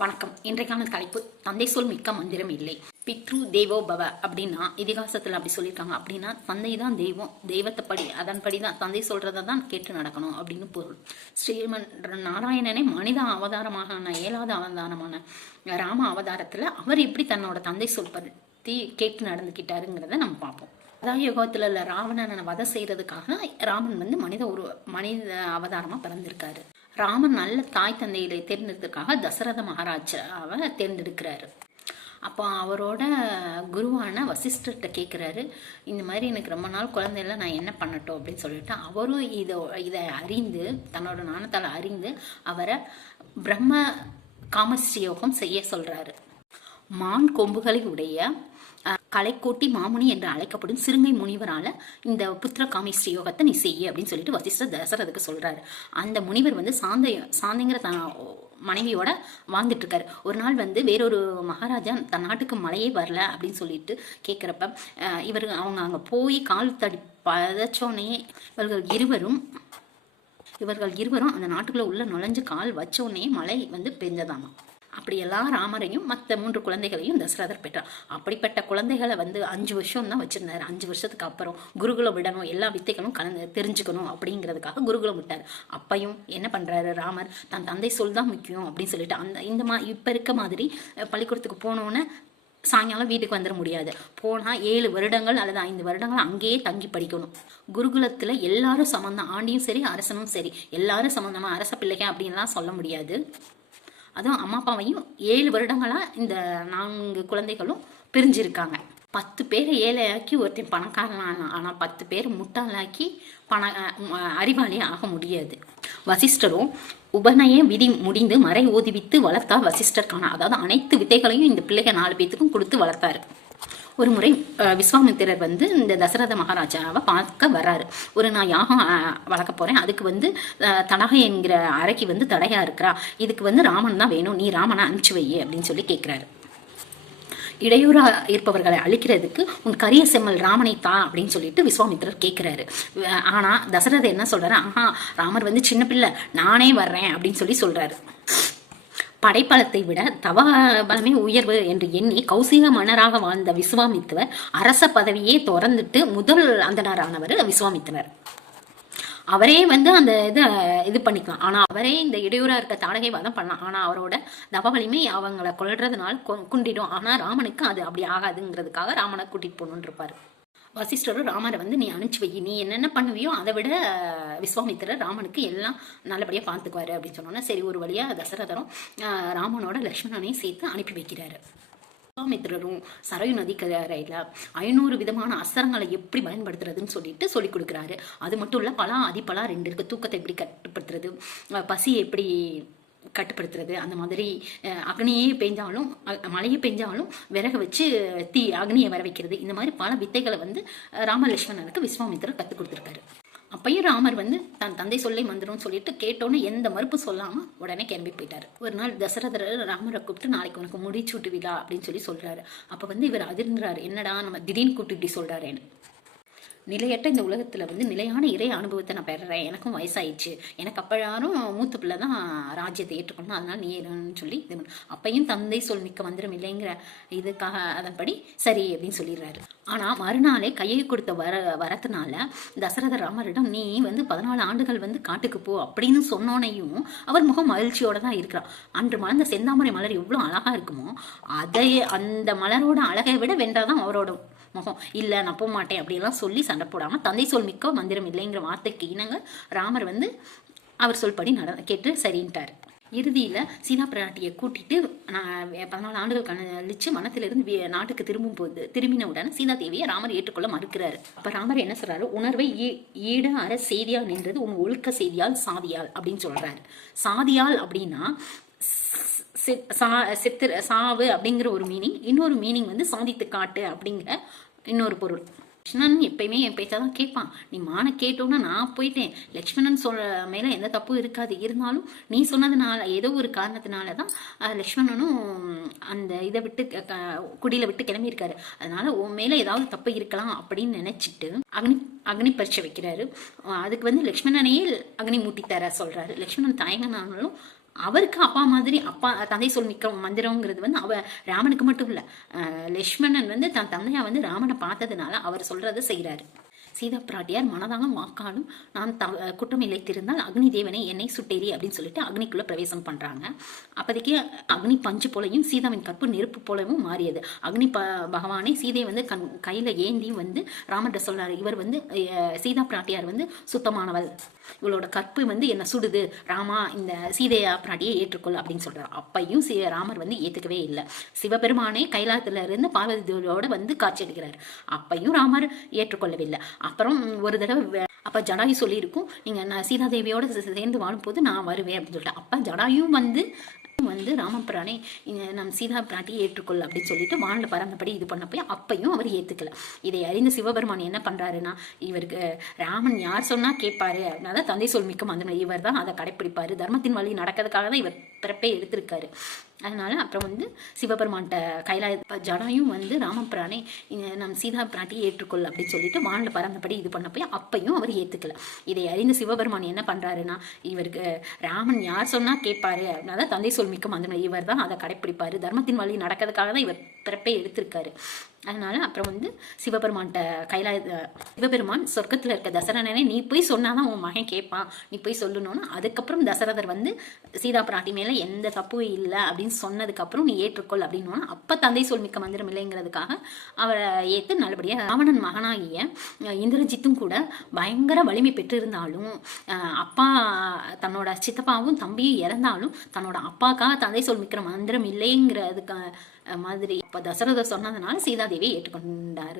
வணக்கம். இன்றைக்கான தலைப்பு தந்தை சொல் மிக்க மந்திரம் இல்லை. பித்ரு தேவோ பவ அப்படின்னா இதிகாசத்தில் அப்படி சொல்லியிருக்காங்க. அப்படின்னா தந்தை தான் தெய்வம், தெய்வத்தைப்படி அதன்படி தான் தந்தை சொல்றதை தான் கேட்டு நடக்கணும் அப்படின்னு பொருள். ஸ்ரீமன் நாராயணனே மனித அவதாரமான 7வது அவதாரமான ராம அவதாரத்தில் அவர் எப்படி தன்னோட தந்தை சொல் பற்றி கேட்டு நடந்துக்கிட்டாருங்கிறத நம்ம பார்ப்போம். யுகத்தில் உள்ள ராவணனை வதை செய்யறதுக்காக ராமன் மனித அவதாரமாக பிறந்திருக்காரு. ராமன் நல்ல தாய் தந்தையை தேர்ந்தெடுத்ததுக்காக தசரத மகாராஜாவை தேர்ந்தெடுக்கிறாரு. அப்போ அவரோட குருவான வசிஷ்டர்கிட்ட கேட்குறாரு, இந்த மாதிரி எனக்கு ரொம்ப நாள் குழந்தையில நான் என்ன பண்ணட்டும் அப்படின்னு சொல்லிட்டு அவரும் இதை அறிந்து தன்னோட ஞானத்தால் அறிந்து அவரை பிரம்ம காமஸ்ரீ யோகம் செய்ய சொல்றாரு. மான் கொம்புகளை உடைய கலைக்கோட்டி மாமுனி என்று அழைக்கப்படும் சிறுங்கை முனிவரால இந்த புத்திர காமேஸ்வரி யோகத்தை நீ செய்ய அப்படின்னு சொல்லிட்டு வசிஷ்டர் தசரதுக்கு சொல்றாரு. அந்த முனிவர் சாந்தைங்கிற மனைவியோட வாழ்ந்துட்டு இருக்காரு. ஒரு நாள் வேறொரு மகாராஜா தன் நாட்டுக்கு மழையே வரல அப்படின்னு சொல்லிட்டு கேட்குறப்ப அவங்க அங்கே போய் கால் தடி பதச்சோடனே இவர்கள் இருவரும் அந்த நாட்டுக்குள்ள உள்ள நுழைஞ்சு கால் வச்சோடனே மழை பெஞ்சதாமா. அப்படியெல்லாம் ராமரையும் மற்ற 3 குழந்தைகளையும் தசரதர் பெற்றார். அப்படிப்பட்ட குழந்தைகளை 5 வருஷம் தான் வச்சிருந்தாரு. 5 வருஷத்துக்கு அப்புறம் குருகுலம் விடணும், எல்லா வித்தைகளும் தெரிஞ்சுக்கணும் அப்படிங்கிறதுக்காக குருகுலம் விட்டார். அப்பையும் என்ன பண்றாரு ராமர், தன் தந்தை சொல் தான் முக்கியம் அப்படின்னு சொல்லிட்டு இப்ப இருக்க மாதிரி பள்ளிக்கூடத்துக்கு போனோன்னு சாயங்காலம் வீட்டுக்கு வந்துட முடியாது. போனால் 7 வருடங்கள் அல்லது 5 வருடங்கள் அங்கேயே தங்கி படிக்கணும். குருகுலத்தில் எல்லாரும் சம்மந்தம், ஆண்டியும் சரி அரசனும் சரி எல்லாரும் சம்மந்தமாக அரச பிள்ளைங்க அப்படின்லாம் சொல்ல முடியாது. அதுவும் அம்மா அப்பாவையும் 7 வருடங்களா இந்த 4 குழந்தைகளும் பிரிஞ்சிருக்காங்க. 10 பேரை ஏழையாக்கி ஒருத்தன் பணக்காரன், ஆனால் 10 பேர் முட்டாளாக்கி அறிவாளி ஆக முடியாது. வசிஷ்டரும் உபநய விதி முடிந்து மறை ஓதிவித்து வளர்த்தார் வசிஷ்டர் காண. அதாவது அனைத்து வித்தைகளையும் இந்த பிள்ளைகள் 4 பேத்துக்கும் கொடுத்து வளர்த்தாரு. ஒரு முறை விஸ்வாமித்திரர் இந்த தசரத மகாராஜாவை பார்க்க வர்றாரு. நான் யாகம் வளர்க்க போறேன், அதுக்கு தடகை என்கிற அறைக்கு தடையா இருக்கிறா, இதுக்கு ராமன் தான் வேணும், நீ ராமனை அனுப்பிச்சு வை அப்படின்னு சொல்லி கேட்கிறாரு. இடையூறா இருப்பவர்களை அழிக்கிறதுக்கு உன் கரிய செம்மல் ராமனை தான் அப்படின்னு சொல்லிட்டு விஸ்வாமித்திரர் கேட்கிறாரு. ஆனா தசரதர் என்ன சொல்றாரு, ராமர் சின்ன பிள்ளை, நானே வர்றேன் அப்படின்னு சொல்றாரு. படைப்பலத்தை விட தவ பலமே உயர்வு என்று எண்ணி கௌசிக மன்னராக வாழ்ந்த விஸ்வாமித்திரர் அரச பதவியே திறந்துட்டு முதல் அந்தனரானவர் விஸ்வாமித்திரர். அவரே அந்த இது பண்ணிக்கலாம். ஆனா அவரே இந்த இடையூறா இருக்க தாடகை வாதம் பண்ணலாம். ஆனா அவரோட தவ வலிமை அவங்களை கொள்றதுனால குண்டிடும். ஆனா ராமனுக்கு அது அப்படி ஆகாதுங்கிறதுக்காக ராமனை கூட்டிட்டு போகணுன்னு இருப்பாரு. வசிஷ்டரும் ராமரை நீ அனுப்பிச்சு வை, நீ என்னென்ன பண்ணுவியோ அதை விட விஸ்வாமித்திரர் ராமனுக்கு எல்லாம் நல்லபடியாக பார்த்துக்குவாரு அப்படின்னு சொன்னோன்னா சரி, ஒரு வழியாக தசரதரும் ராமனோட லக்ஷ்மணனையும் சேர்த்து அனுப்பி வைக்கிறாரு. விஸ்வாமித்திரரும் சரையு நதி கரையில் 500 விதமான அஸ்திரங்களை எப்படி பயன்படுத்துறதுன்னு சொல்லிக் கொடுக்குறாரு. அது மட்டும் இல்லை, பலா அதிபலா 2 இருக்கு. தூக்கத்தை எப்படி கட்டுப்படுத்துறது, பசி எப்படி கட்டுப்படுத்துறது, அந்த மாதிரி அக்னியே பெஞ்சாலும் மழையே பெஞ்சாலும் விறகு வச்சு அக்னியை வர வைக்கிறது, இந்த மாதிரி பல வித்தைகளை ராம லட்சுமணனுக்கு விஸ்வாமித்திரர் கற்றுக் கொடுத்துருக்காரு. அப்பயும் ராமர் தன் தந்தை சொல்லை மந்திரம் சொல்லிட்டு கேட்டோன்னு எந்த மறுப்பு சொல்லாம உடனே கிளம்பி போயிட்டாரு. ஒரு நாள் தசரதர் ராமரை கூப்பிட்டு நாளைக்கு உனக்கு முடிச்சூட்டு விழா அப்படின்னு சொல்றாரு. அப்ப இவர் அதிர்ந்துறாரு, என்னடா நம்ம திடீர்னு கூப்பிட்டு இப்படி சொல்றாருன்னு. நிலையற்ற இந்த உலகத்துல நிலையான இறை அனுபவத்தை நான் பெறறேன், எனக்கும் வயசாயிடுச்சு, எனக்கு அப்ப யாரும் மூத்த பிள்ளை தான் ராஜ்யத்தை ஏற்றுக்கணும், அதனால நீ ஏன்னு சொல்லி அப்பையும் தந்தை சொல் மிக்க மந்திரம் இல்லைங்கிற இதுக்காக அதன்படி சரி அப்படின்னு சொல்லிடுறாரு. ஆனா மறுநாளே கையை கொடுத்த வரத்தினால தசரத ராமரிடம் நீ 14 ஆண்டுகள் காட்டுக்கு போ அப்படின்னு சொன்னோனையும் அவர் முகம் மகிழ்ச்சியோட தான் இருக்கிறார். அன்று மலர்ந்த செந்தாமரை மலர் எவ்வளவு அழகா இருக்குமோ அந்த மலரோட அழகை விட வென்றாதான் அவரோட முகம். இல்லை நான் போக மாட்டேன் அப்படியெல்லாம் சொல்லி சண்டை போடாமல் தந்தை சொல் மிக்க மந்திரம் இல்லைங்கிற வார்த்தைக்கு இணங்க ராமர் அவர் சொல்படி கேட்டு சரின்ட்டார். இறுதியில் சீதா பிராட்டியை கூட்டிட்டு 14 ஆண்டுகள் கழிச்சு மனத்திலிருந்து நாட்டுக்கு திரும்பின உடனே சீதா தேவியை ராமர் ஏற்றுக்கொள்ள மறுக்கிறாரு. அப்ப ராமர் என்ன சொல்றாரு, உணர்வை ஈட அற செய்தியால் நின்றது உன் ஒழுக்க செய்தியால் சாதியால் அப்படின்னு சொல்றாரு. சாதியால் அப்படின்னா சாவு அப்படிங்கிற ஒரு மீனிங், இன்னொரு மீனிங் சாதித்து காட்டு அப்படிங்கிற இன்னொரு பொருள். லக்ஷ்மணன் எப்பயுமே என் பேச்சாதான் கேட்பான். நீ மான கேட்டோன்னா நான் போயிட்டேன், லக்ஷ்மணன் மேல எந்த தப்பும் இருக்காது, இருந்தாலும் நீ சொன்னதுனால ஏதோ ஒரு காரணத்தினாலதான் லக்ஷ்மணனும் அந்த இதை விட்டு குடியில விட்டு கிளம்பியிருக்காரு, அதனால உன் மேல ஏதாவது தப்பு இருக்கலாம் அப்படின்னு நினைச்சிட்டு அக்னி பரீட்சை வைக்கிறாரு. அதுக்கு லக்ஷ்மணனையே அக்னி மூட்டி தர சொல்றாரு. லக்ஷ்மணன் தயங்கினாலும் அவருக்கு அப்பா மாதிரி அப்பா தந்தை சொல் மிக்க மந்திரங்கிறது வந்து ராமனுக்கு மட்டும் இல்லை, லக்ஷ்மணன் வந்து தன் தந்தையா வந்து ராமனை பார்த்ததுனால அவர் சொல்றதை செய்கிறாரு. சீதா பிராட்டியார் மனதாங்க வாக்காலும் நான் குற்றம் இழைத்திருந்தால் அக்னி தேவனை என்னை சுட்டேரி அப்படின்னு சொல்லிட்டு அக்னிக்குள்ள பிரவேசம் பண்றாங்க. அப்போதைக்கு அக்னி பஞ்சு போலையும் சீதாவின் கற்பு நெருப்பு போலவும் மாறியது. அக்னி பகவானை சீதை வந்து கையில ஏந்தி வந்து ராமர்கிட்ட சொல்றாரு, இவர் வந்து சீதா பிராட்டியார் வந்து சுத்தமானவள், இவளோட கற்பு வந்து என்ன சுடுது, ராமா இந்த சீதையா பிராட்டியை ஏற்றுக்கொள் அப்படின்னு சொல்றாரு. அப்பையும் ராமர் வந்து ஏத்துக்கவே இல்லை. சிவபெருமானே கைலாயத்துல இருந்து பார்வதி தேவியோட வந்து காட்சி அளிக்கிறார். அப்பையும் ராமர் ஏற்றுக்கொள்ளவில்லை. அப்புறம் ஒரு தடவை அப்ப ஜடாயு சொல்லியிருக்கும், நீங்க நான் சீதாதேவியோட சேர்ந்து வாழும்போது நான் வருவேன் அப்படின்னு சொல்லிட்டு. அப்ப ஜடாயும் வந்து ராமபிரானே நம் சீதா பிராட்டியை ஏற்றுக்கொள் அப்படின்னு சொல்லிட்டு வானில் பறந்தபடி இது பண்ண போய் அப்பையும் அவர் ஏத்துக்கல. இதை அறிந்த சிவபெருமான் என்ன பண்றாருன்னா, இவருக்கு ராமன் யார் சொன்னா கேட்பாரு, அதனால தந்தை சொல் மிக்க மந்திரம், இவர் தான் அதை கடைப்பிடிப்பாரு, தர்மத்தின் வழி நடக்கிறதுக்காக தான் இவர் பிறப்பே எடுத்திருக்காரு. அதனால அப்புறம் வந்து சிவபெருமான்கிட்ட கைலாய ஜடாயும் வந்து ராமபிரானே நம் சீதா பிராட்டியை ஏற்றுக்கொள் அப்படின்னு சொல்லிட்டு வானில் பறந்தபடி இது பண்ண போய் அப்பையும் அவர் ஏத்துக்கல. இதை அறிந்த சிவபெருமான் என்ன பண்றாருன்னா, இவருக்கு ராமன் யார் சொன்னா கேட்பாரு, அதனால தந்தை சொல் மிக்க மந்திரம், இவர் தான் அதை கடைப்பிடிப்பாரு, தர்மத்தின் வழி நடக்கிறதுக்காக தான் இவர் பிறப்பே எடுத்திருக்காரு. அதனால அப்புறம் வந்து சிவபெருமான் சொர்க்கத்தில் இருக்க தசரதனை நீ போய் சொன்னாதான் உன் மகன் கேட்பான், நீ போய் சொல்லணும்னு. அதுக்கப்புறம் தசரதர் வந்து சீதா பிராட்டி மேல எந்த தப்பும் இல்லை அப்படின்னு சொன்னதுக்கு அப்புறம் நீ ஏற்றுக்கொள் அப்படின்னு. அப்ப தந்தை சொல் மிக்க மந்திரம் இல்லைங்கிறதுக்காக அவரை ஏற்று நல்லபடியா ராவணன் மகனாகிய இந்திரஜித்தும் கூட பயங்கர வலிமை பெற்றிருந்தாலும், அப்பா தன்னோட சித்தப்பாவும் தம்பியும் இறந்தாலும் தன்னோட அப்பாக்காக தந்தை சொல் மிக்க மந்திரம் இல்லைங்கிறதுக்கு மாதிரி இப்ப தசரதர் சொன்னதுனால சீதாதேவியை ஏற்றுக்கொண்டாரு.